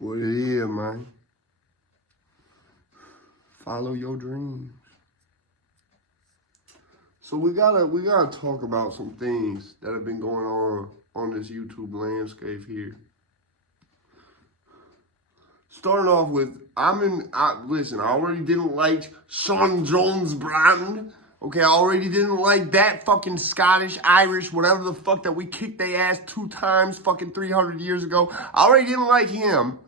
What it is, man. Follow your dreams. So we gotta talk about some things that have been going on this YouTube landscape here. Starting off with, listen, I already didn't like Sean Jones brand. Okay, I already didn't like that fucking Scottish, Irish, whatever the fuck that we kicked their ass 2 times fucking 300 years ago. I already didn't like him.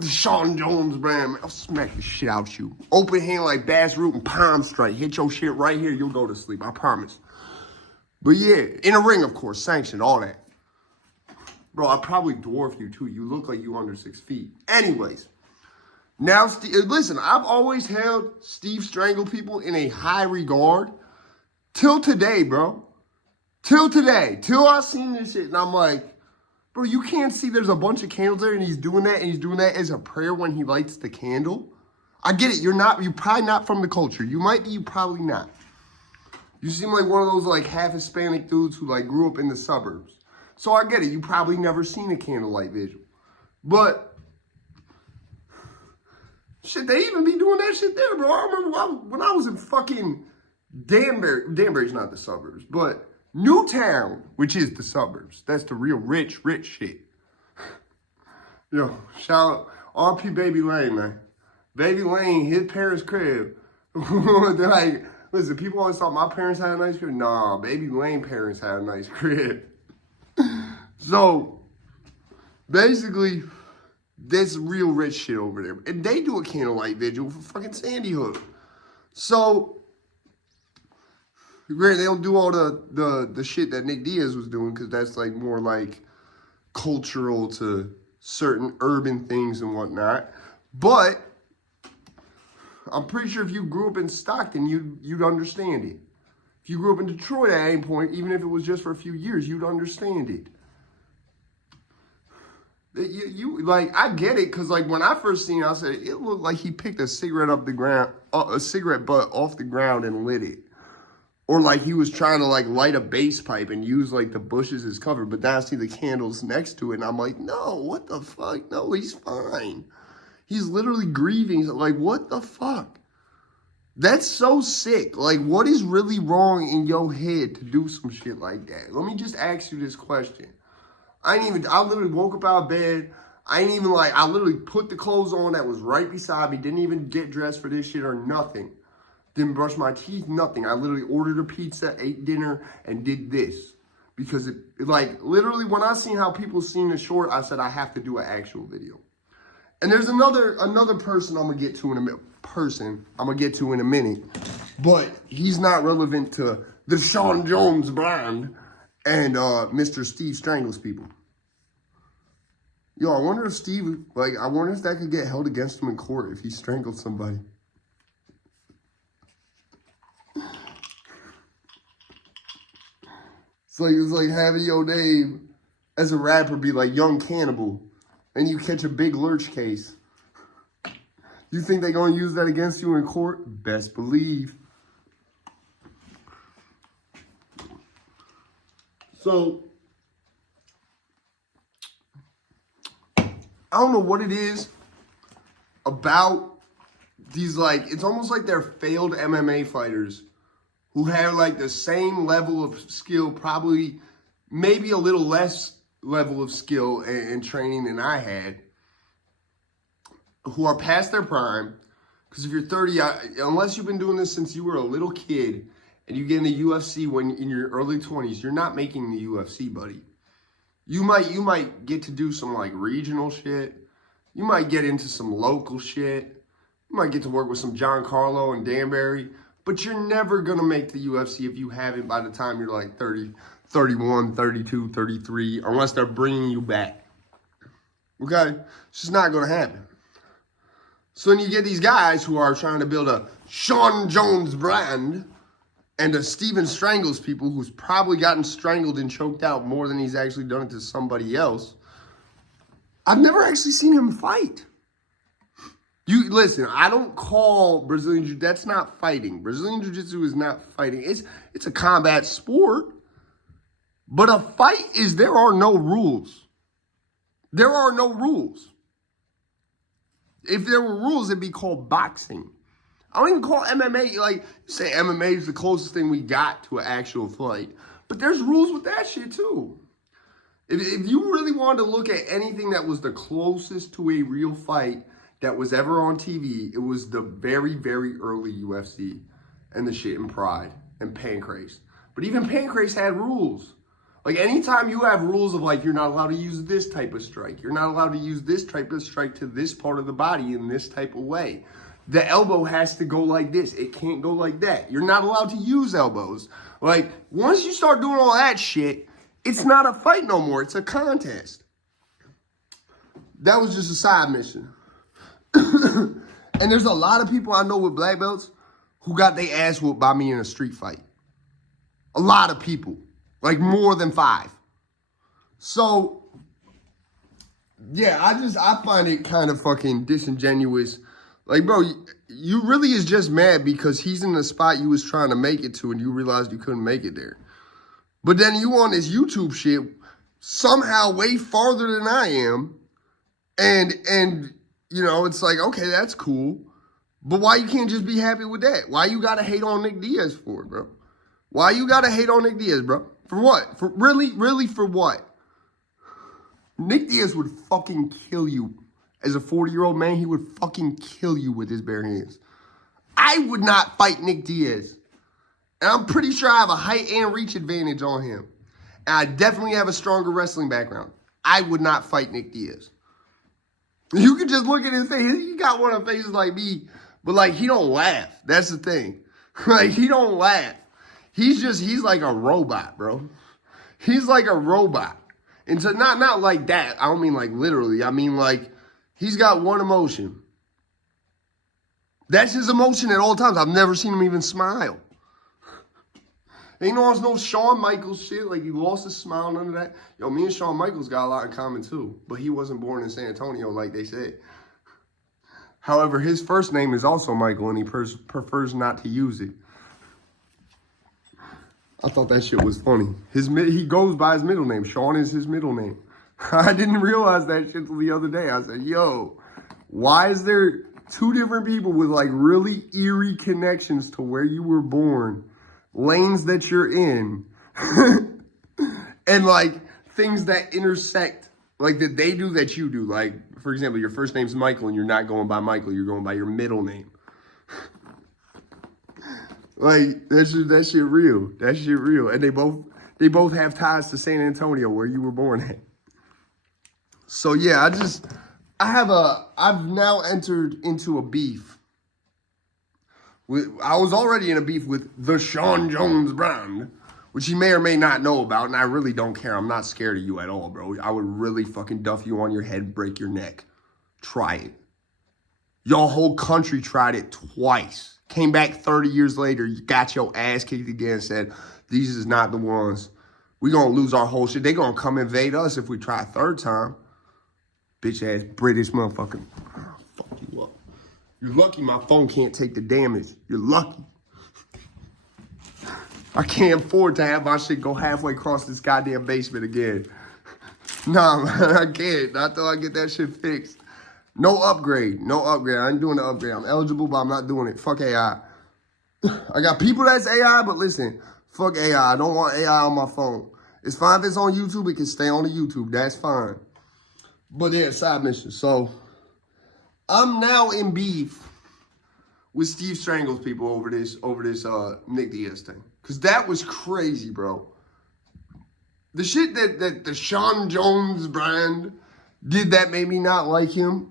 The Sean Jones brand, man, I'll smack the shit out you. Open hand like Bass Root and Palm Strike. Hit your shit right here, you'll go to sleep, I promise. But yeah, in a ring, of course, sanctioned, all that. Bro, I probably dwarf you too. You look like you under 6 feet. Anyways, now, listen, I've always held Steve Strangle people in a high regard. Till today, bro. Till today. Till I seen this shit and I'm like, bro, you can't see there's a bunch of candles there and he's doing that as a prayer when he lights the candle. I get it. You're probably not from the culture. You might be, you probably not. You seem like one of those like half Hispanic dudes who like grew up in the suburbs. So I get it. You probably never seen a candlelight vigil. But, shit, they even be doing that shit there, bro. I remember when I was in fucking Danbury. Danbury's not the suburbs, but Newtown, which is the suburbs. That's the real rich shit. Yo, shout out RP Baby Lane, man. Baby Lane, his parents' crib. They're like, listen, people always thought my parents had a nice crib. Nah, Baby Lane parents had a nice crib. So, basically, there's real rich shit over there. And they do a candlelight vigil for fucking Sandy Hook. So, granted, they don't do all the shit that Nick Diaz was doing because that's like more like cultural to certain urban things and whatnot. But, I'm pretty sure if you grew up in Stockton, you'd understand it. If you grew up in Detroit at any point, even if it was just for a few years, you'd understand it. I get it, because like when I first seen it, I said it looked like he picked a cigarette up the ground, a cigarette butt off the ground and lit it. Or like he was trying to like light a base pipe and use like the bushes as cover, but then I see the candles next to it and I'm like, no, what the fuck? No, he's fine. He's literally grieving. Like, what the fuck? That's so sick. Like, what is really wrong in your head to do some shit like that? Let me just ask you this question. I literally woke up out of bed. I literally put the clothes on that was right beside me. Didn't even get dressed for this shit or nothing. Didn't brush my teeth, nothing. I literally ordered a pizza, ate dinner, and did this. Because literally when I seen how people seen the short, I said I have to do an actual video. And there's another person I'm gonna get to in a minute. But he's not relevant to the Sean Jones brand and Mr. Steve Strangles people. Yo, I wonder if that could get held against him in court if he strangled somebody. It's like having your name as a rapper be like Young Cannibal, and you catch a big lurch case. You think they're gonna use that against you in court? Best believe. So, I don't know what it is about these, it's almost like they're failed MMA fighters who have, the same level of skill, probably maybe a little less level of skill and training than I had, who are past their prime. Because if you're 30, unless you've been doing this since you were a little kid, and you get in the UFC when in your early 20s, you're not making the UFC, buddy. You might get to do some regional shit. You might get into some local shit. You might get to work with some John Carlo and Danbury, but you're never gonna make the UFC if you haven't by the time you're 30, 31, 32, 33, unless they're bringing you back. Okay? It's just not gonna happen. So then you get these guys who are trying to build a Sean Jones brand, and a Steven Strangles people who's probably gotten strangled and choked out more than he's actually done it to somebody else. I've never actually seen him fight. Listen, I don't call Brazilian Jiu-Jitsu, that's not fighting. Brazilian Jiu-Jitsu is not fighting. It's a combat sport. But a fight there are no rules. There are no rules. If there were rules, it'd be called boxing. I don't even call MMA, like, you say MMA is the closest thing we got to an actual fight. But there's rules with that shit, too. If you really wanted to look at anything that was the closest to a real fight that was ever on TV, it was the very, very early UFC and the shit in Pride and Pancrase. But even Pancrase had rules. Like, anytime you have rules of, like, you're not allowed to use this type of strike, you're not allowed to use this type of strike to this part of the body in this type of way. The elbow has to go like this. It can't go like that. You're not allowed to use elbows. Like, once you start doing all that shit, it's not a fight no more. It's a contest. That was just a side mission. And there's a lot of people I know with black belts who got their ass whooped by me in a street fight. A lot of people. Like more than 5. So, yeah, I find it kind of fucking disingenuous. Like, bro, you really is just mad because he's in the spot you was trying to make it to and you realized you couldn't make it there. But then you on this YouTube shit somehow way farther than I am. And you know, it's like, okay, that's cool. But why you can't just be happy with that? Why you gotta hate on Nick Diaz for it, bro? Why you gotta hate on Nick Diaz, bro? For what? For really for what? Nick Diaz would fucking kill you. As a 40-year-old man, he would fucking kill you with his bare hands. I would not fight Nick Diaz. And I'm pretty sure I have a height and reach advantage on him. And I definitely have a stronger wrestling background. I would not fight Nick Diaz. You can just look at his face. He got one of the faces like me. But, like, he don't laugh. That's the thing. Like, he don't laugh. He's like a robot, bro. He's like a robot. And so not like that. I don't mean like literally. I mean like he's got one emotion. That's his emotion at all times. I've never seen him even smile. Ain't no Shawn Michaels shit. Like he lost his smile, none of that. Yo, me and Shawn Michaels got a lot in common too. But he wasn't born in San Antonio like they said. However, his first name is also Michael and he prefers not to use it. I thought that shit was funny. He goes by his middle name. Shawn is his middle name. I didn't realize that shit till the other day. I said, yo, why is there 2 different people with like really eerie connections to where you were born, lanes that you're in, and like things that intersect, like that they do that you do. Like, for example, your first name's Michael and you're not going by Michael, you're going by your middle name. Like, that shit real. That shit real. And they both have ties to San Antonio, where you were born at. So, yeah, I've now entered into a beef. I was already in a beef with the Sean Jones brand, which you may or may not know about, and I really don't care. I'm not scared of you at all, bro. I would really fucking duff you on your head, break your neck. Try it. Your whole country tried it twice. Came back 30 years later, you got your ass kicked again, said, these is not the ones. We gonna lose our whole shit. They gonna come invade us if we try a 3rd time. Bitch ass British motherfucker. I'll fuck you up. You're lucky my phone can't take the damage. You're lucky. I can't afford to have my shit go halfway across this goddamn basement again. Nah, man, I can't. Not until I get that shit fixed. No upgrade. No upgrade. I ain't doing the upgrade. I'm eligible, but I'm not doing it. Fuck AI. I got people that's AI, but listen, fuck AI. I don't want AI on my phone. It's fine if it's on YouTube. It can stay on the YouTube. That's fine. But yeah, side mission. So, I'm now in beef with Steve Strangles people over this Nick Diaz thing. Because that was crazy, bro. The shit that the Sean Jones brand did that made me not like him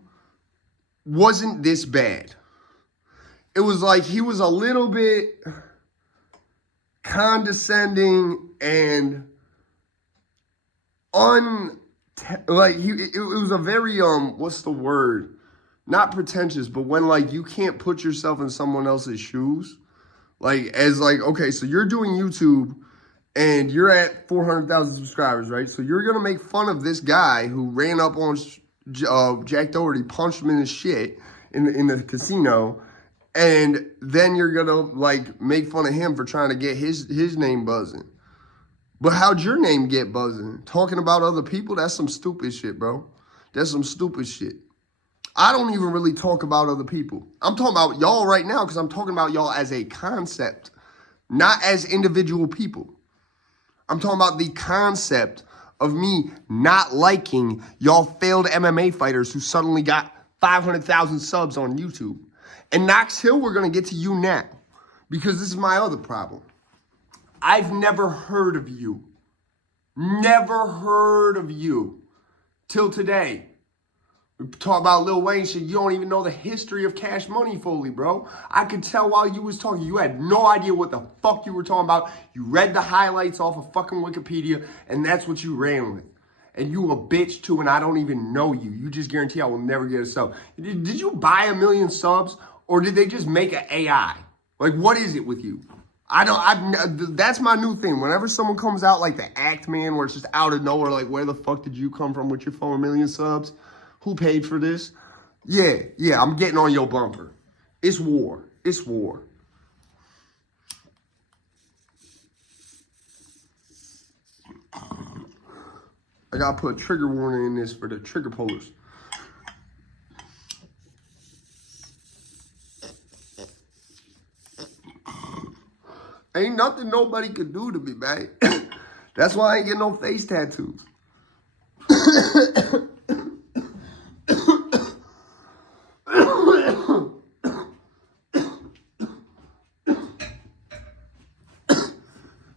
wasn't this bad. It was like he was a little bit condescending and it was a very what's the word? Not pretentious, but when like you can't put yourself in someone else's shoes. Like as like, okay, so you're doing YouTube and you're at 400,000 subscribers, right? So you're gonna make fun of this guy who ran up on Jack Doherty, punched him in his shit in the casino, and then you're gonna like make fun of him for trying to get his name buzzing. But how'd your name get buzzing? Talking about other people? That's some stupid shit, bro. That's some stupid shit. I don't even really talk about other people. I'm talking about y'all right now because I'm talking about y'all as a concept, not as individual people. I'm talking about the concept of me not liking y'all failed MMA fighters who suddenly got 500,000 subs on YouTube. And Knox Hill, we're going to get to you now because this is my other problem. I've never heard of you. Never heard of you till today. We talk about Lil Wayne shit. You don't even know the history of Cash Money Foley, bro. I could tell while you was talking. You had no idea what the fuck you were talking about. You read the highlights off of fucking Wikipedia, and that's what you ran with. And you a bitch too, and I don't even know you. You just guarantee I will never get a sub. Did you buy 1 million subs, or did they just make an AI? Like, what is it with you? That's my new thing. Whenever someone comes out like the Act Man, where it's just out of nowhere, like, where the fuck did you come from with your 4 million subs? Who paid for this? Yeah, I'm getting on your bumper. It's war. It's war. I gotta put a trigger warning in this for the trigger pullers. Ain't nothing nobody could do to me, man. That's why I ain't getting no face tattoos.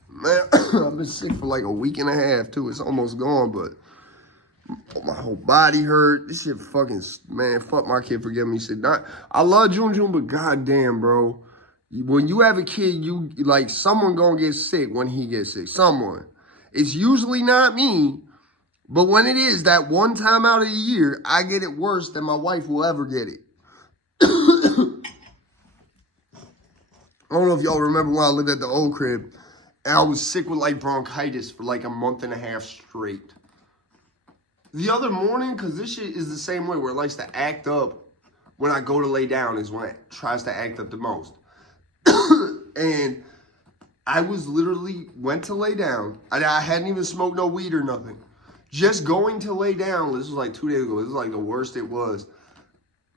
Man, I've been sick for like a week and a half, too. It's almost gone, but my whole body hurt. This shit fucking, man, fuck my kid, forgive me. Shit, I love June, but goddamn, bro. When you have a kid, you like someone gonna get sick when he gets sick. Someone. It's usually not me, but when it is, that one time out of the year, I get it worse than my wife will ever get it. I don't know if y'all remember when I lived at the old crib, and I was sick with like bronchitis for like a month and a half straight. The other morning, because this shit is the same way, where it likes to act up when I go to lay down is when it tries to act up the most. And I was literally, went to lay down. I hadn't even smoked no weed or nothing. Just going to lay down, this was like 2 days ago, this was like the worst it was,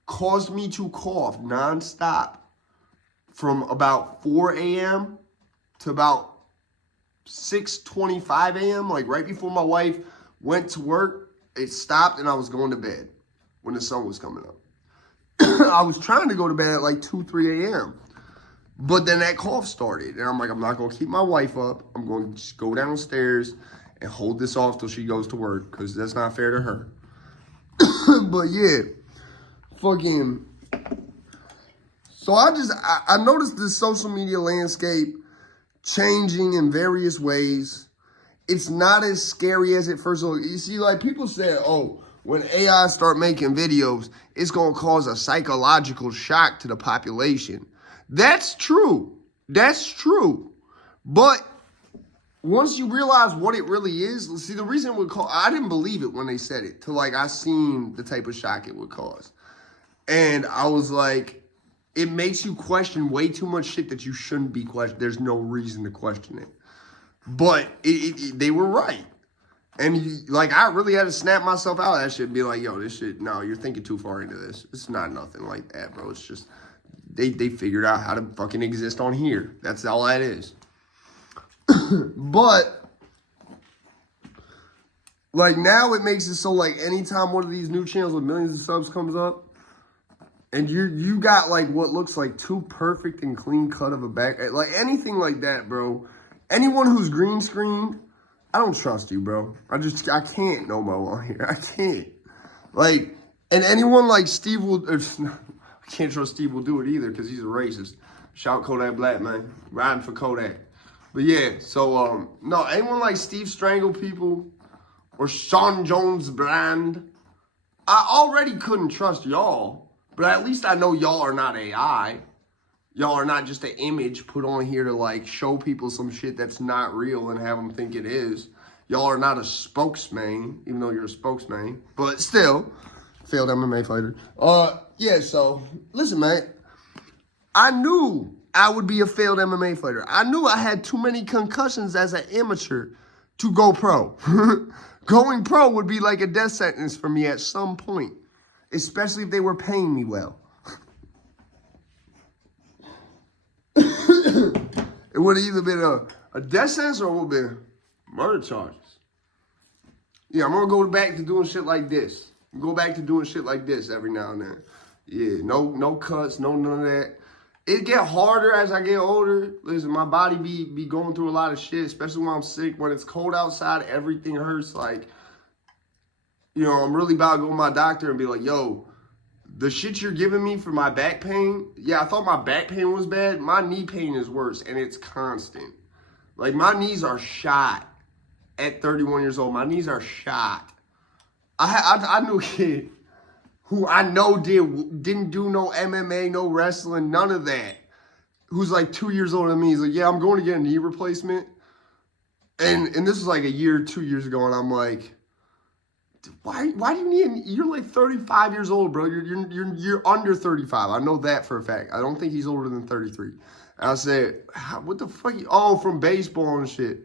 caused me to cough nonstop from about 4 a.m. to about 6:25 a.m., like right before my wife went to work. It stopped and I was going to bed when the sun was coming up. I was trying to go to bed at like 2, 3 a.m. But then that cough started. And I'm like, I'm not going to keep my wife up. I'm going to just go downstairs and hold this off till she goes to work because that's not fair to her. But yeah, fucking. So I noticed the social media landscape changing in various ways. It's not as scary as it first looked. You see, like people said, oh, when AI start making videos, it's going to cause a psychological shock to the population. That's true. That's true. But once you realize what it really is, see, the reason it would cause, I didn't believe it when they said it, till like I seen the type of shock it would cause. And I was like, it makes you question way too much shit that you shouldn't be questioning. There's no reason to question it. But they were right. And like, I really had to snap myself out of that shit and be like, yo, this shit, no, you're thinking too far into this. It's not nothing like that, bro. It's just, they figured out how to fucking exist on here. That's all that is. But, like, now it makes it so, like, anytime one of these new channels with millions of subs comes up, and you got, like, what looks like too perfect and clean cut of a back, like, anything like that, bro. Anyone who's green screened, I don't trust you, bro. I can't no more on here. I can't. Like, and anyone like Steve will, I can't trust Steve will do it either because he's a racist. Shout Kodak Black, man. Riding for Kodak. But yeah, so, no, anyone like Steve Strangle people or Sean Jones Brand, I already couldn't trust y'all, but at least I know y'all are not AI. Y'all are not just an image put on here to, like, show people some shit that's not real and have them think it is. Y'all are not a spokesman, even though you're a spokesman. But still, failed MMA fighter. Yeah, so, listen, man. I knew I would be a failed MMA fighter. I knew I had too many concussions as an amateur to go pro. Going pro would be like a death sentence for me at some point. especially if they were paying me well. It would have either been a death sentence or it would have been murder charges. Yeah, I'm gonna go back to doing shit like this. Go back to doing shit like this every now and then. Yeah, no cuts, none of that. It get harder as I get older. Listen, my body be going through a lot of shit, especially when I'm sick. When it's cold outside, everything hurts. Like, you know, I'm really about to go to my doctor and be like, yo, the shit you're giving me for my back pain, yeah, I thought my back pain was bad. My knee pain is worse, and it's constant. Like, my knees are shot at 31 years old. My knees are shot. I knew a kid who I know didn't do no MMA, no wrestling, none of that, who's like 2 years older than me. He's like, yeah, I'm going to get a knee replacement. And this was like a year, 2 years ago, and I'm like, why do you need you're like 35 years old, bro. You're under 35. I know that for a fact. I don't think he's older than 33. And I said, what the fuck? Oh, from baseball and shit.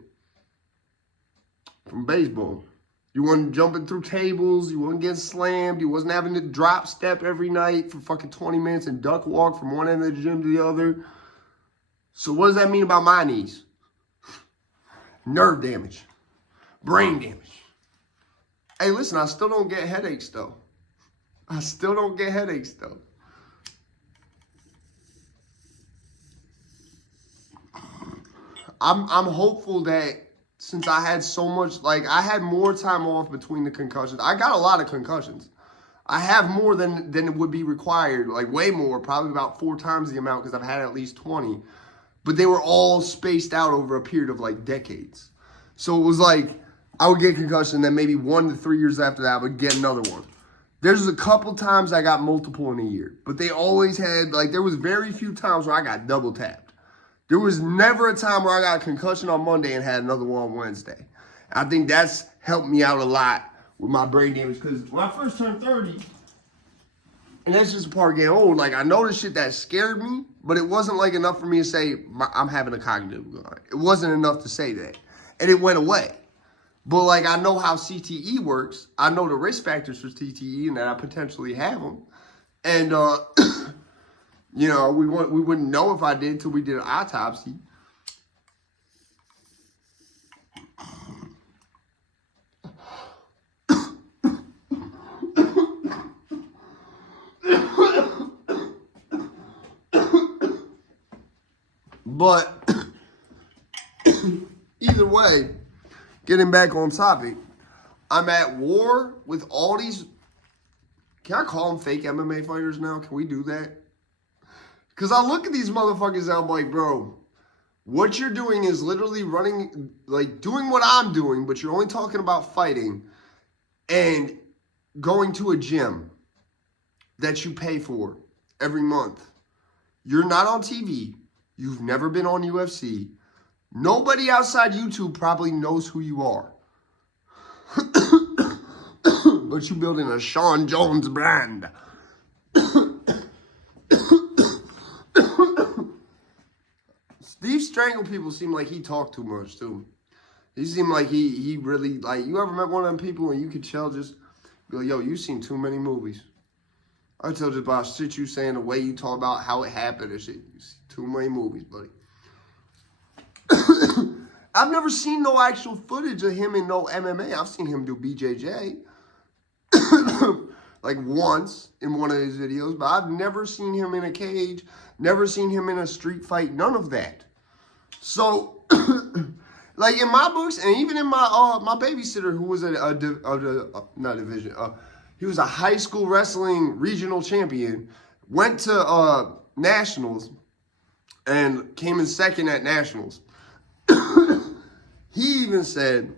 From baseball. You wasn't jumping through tables. You wasn't getting slammed. You wasn't having to drop step every night for fucking 20 minutes and duck walk from one end of the gym to the other. So what does that mean about my knees? Nerve damage. Brain damage. Hey, listen, I still don't get headaches, though. I still don't get headaches, though. I'm hopeful that since I had so much, like, I had more time off between the concussions. I got a lot of concussions. I have more than would be required, like way more, probably about 4 times the amount because I've had at least 20. But they were all spaced out over a period of like decades. So it was like I would get concussion, then maybe 1 to 3 years after that I would get another one. There's a couple times I got multiple in a year, but they always had, like, there was very few times where I got double tapped. There was never a time where I got a concussion on Monday and had another one on Wednesday. I think that's helped me out a lot with my brain damage because when I first turned 30, and that's just a part of getting old, like, I noticed shit that scared me, but it wasn't, like, enough for me to say I'm having a cognitive decline. It wasn't enough to say that. And it went away. But, like, I know how CTE works. I know the risk factors for CTE and that I potentially have them. And, you know, we wouldn't know if I did till we did an autopsy. But either way, getting back on topic, I'm at war with all these, can I call them fake MMA fighters now? Can we do that? Because I look at these motherfuckers and I'm like, bro, what you're doing is literally running, like doing what I'm doing, but you're only talking about fighting and going to a gym that you pay for every month. You're not on TV. You've never been on UFC. Nobody outside YouTube probably knows who you are. But you're building a Sean Jones brand. Steve Strangle people seem like he talked too much too. He seemed like he really, like, you ever met one of them people and you could tell just, be like, yo, you seen too many movies. I tell just about shit you saying, the way you talk about how it happened and shit. You see too many movies, buddy. I've never seen no actual footage of him in no MMA. I've seen him do BJJ. Like once in one of his videos, but I've never seen him in a cage, never seen him in a street fight, none of that. So, like in my books, and even in my my babysitter, who was he was a high school wrestling regional champion, went to nationals, and came in second at nationals. He even said,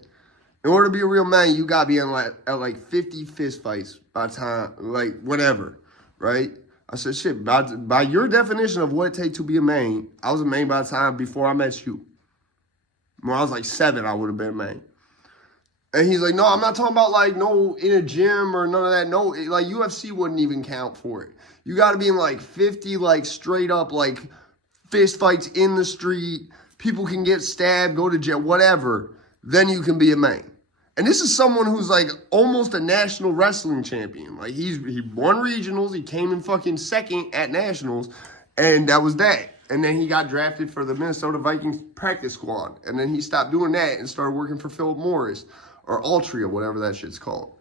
in order to be a real man, you gotta be in like 50 fist fights by time, like whatever, right? I said, shit, by your definition of what it takes to be a man, I was a man by the time before I met you. When I was like 7, I would have been a man. And he's like, no, I'm not talking about like no in a gym or none of that. No, like UFC wouldn't even count for it. You gotta be in like 50 like straight up like fist fights in the street. People can get stabbed, go to jail, whatever. Then you can be a man. And this is someone who's like almost a national wrestling champion. Like he won regionals, he came in fucking second at nationals, and that was that. And then he got drafted for the Minnesota Vikings practice squad. And then he stopped doing that and started working for Philip Morris or Altria, whatever that shit's called.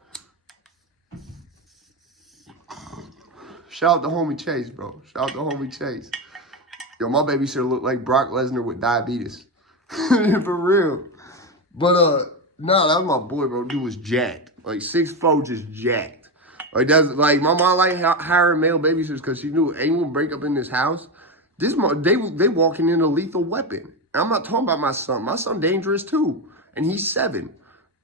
Shout out to homie Chase, bro. Shout out to homie Chase. Yo, my babysitter looked like Brock Lesnar with diabetes. For real. But, no, that was my boy, bro. Dude was jacked. Like, 6'4", just jacked. Like, that's, like, my mom like hiring male babysitters because she knew anyone break up in this house. They walking in a lethal weapon. And I'm not talking about my son. My son dangerous, too. And he's 7.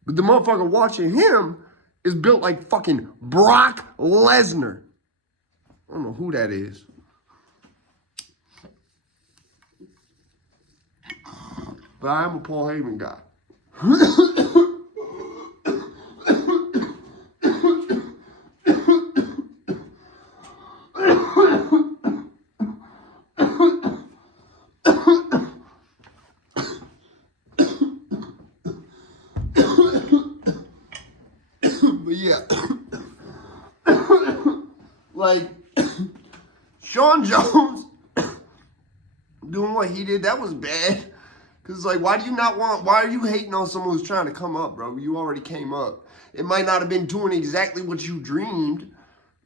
But the motherfucker watching him is built like fucking Brock Lesnar. I don't know who that is. But I am a Paul Heyman guy. But yeah. Like, Sean Jones doing what he did, that was bad. Because, like, why are you hating on someone who's trying to come up, bro? You already came up. It might not have been doing exactly what you dreamed,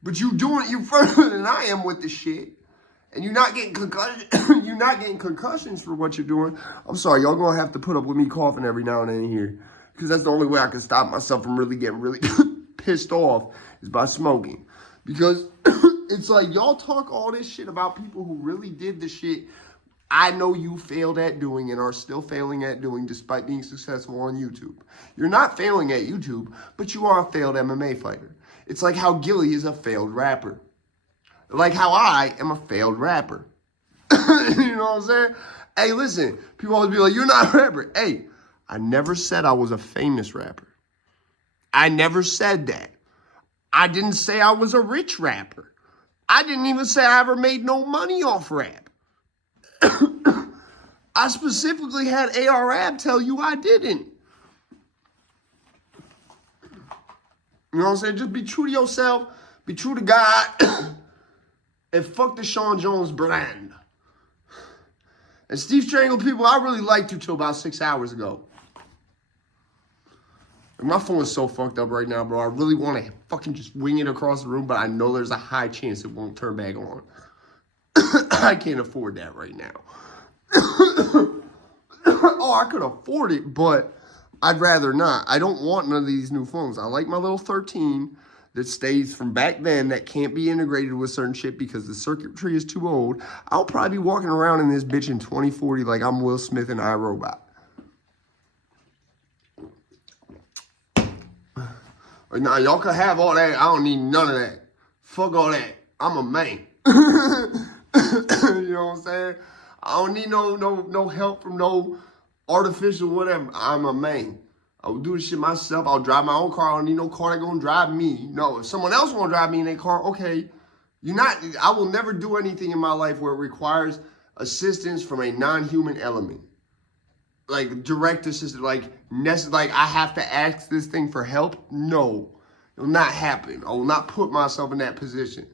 but you further than I am with the shit. And you're not getting concussions for what you're doing. I'm sorry, y'all gonna have to put up with me coughing every now and then here. Because that's the only way I can stop myself from really getting really pissed off is by smoking. Because it's like, y'all talk all this shit about people who really did the shit I know you failed at doing and are still failing at doing despite being successful on YouTube. You're not failing at YouTube, but you are a failed MMA fighter. It's like how Gilly is a failed rapper. Like how I am a failed rapper. You know what I'm saying? Hey, listen, people always be like, you're not a rapper. Hey, I never said I was a famous rapper. I never said that. I didn't say I was a rich rapper. I didn't even say I ever made no money off rap. I specifically had AR-Ab tell you I didn't. You know what I'm saying? Just be true to yourself, be true to God, and fuck the Sean Jones brand. And Steve Strangle people, I really liked you till about 6 hours ago. And my phone is so fucked up right now, bro. I really want to fucking just wing it across the room, but I know there's a high chance it won't turn back on. I can't afford that right now. Oh, I could afford it, but I'd rather not. I don't want none of these new phones. I like my little 13 that stays from back then that can't be integrated with certain shit because the circuitry is too old. I'll probably be walking around in this bitch in 2040 like I'm Will Smith in iRobot. Like, nah, y'all can have all that. I don't need none of that. Fuck all that. I'm a man. You know what I'm saying? I don't need no help from no artificial whatever. I'm a man. I will do this shit myself. I'll drive my own car. I don't need no car that's gonna drive me. No, if someone else wanna drive me in their car, okay. I will never do anything in my life where it requires assistance from a non-human element. Like direct assistance, like I have to ask this thing for help. No, it will not happen. I will not put myself in that position.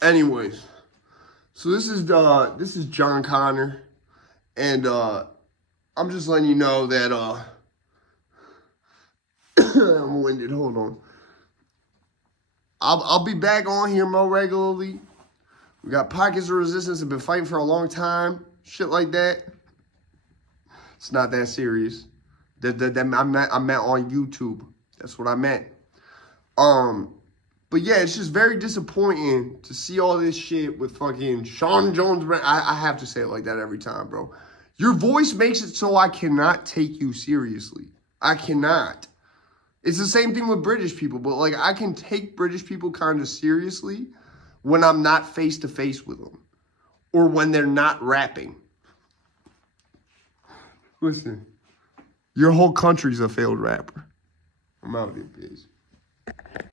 Anyways, so this is John Connor, and I'm just letting you know that I'm winded. Hold on, I'll be back on here more regularly. We got Pockets of Resistance. Have been fighting for a long time. Shit like that. It's not that serious. I meant on YouTube. That's what I meant. But yeah, it's just very disappointing to see all this shit with fucking Sean Jones. I have to say it like that every time, bro. Your voice makes it so I cannot take you seriously. I cannot. It's the same thing with British people, but like I can take British people kind of seriously when I'm not face to face with them or when they're not rapping. Listen, your whole country's a failed rapper. I'm out of here, bitch.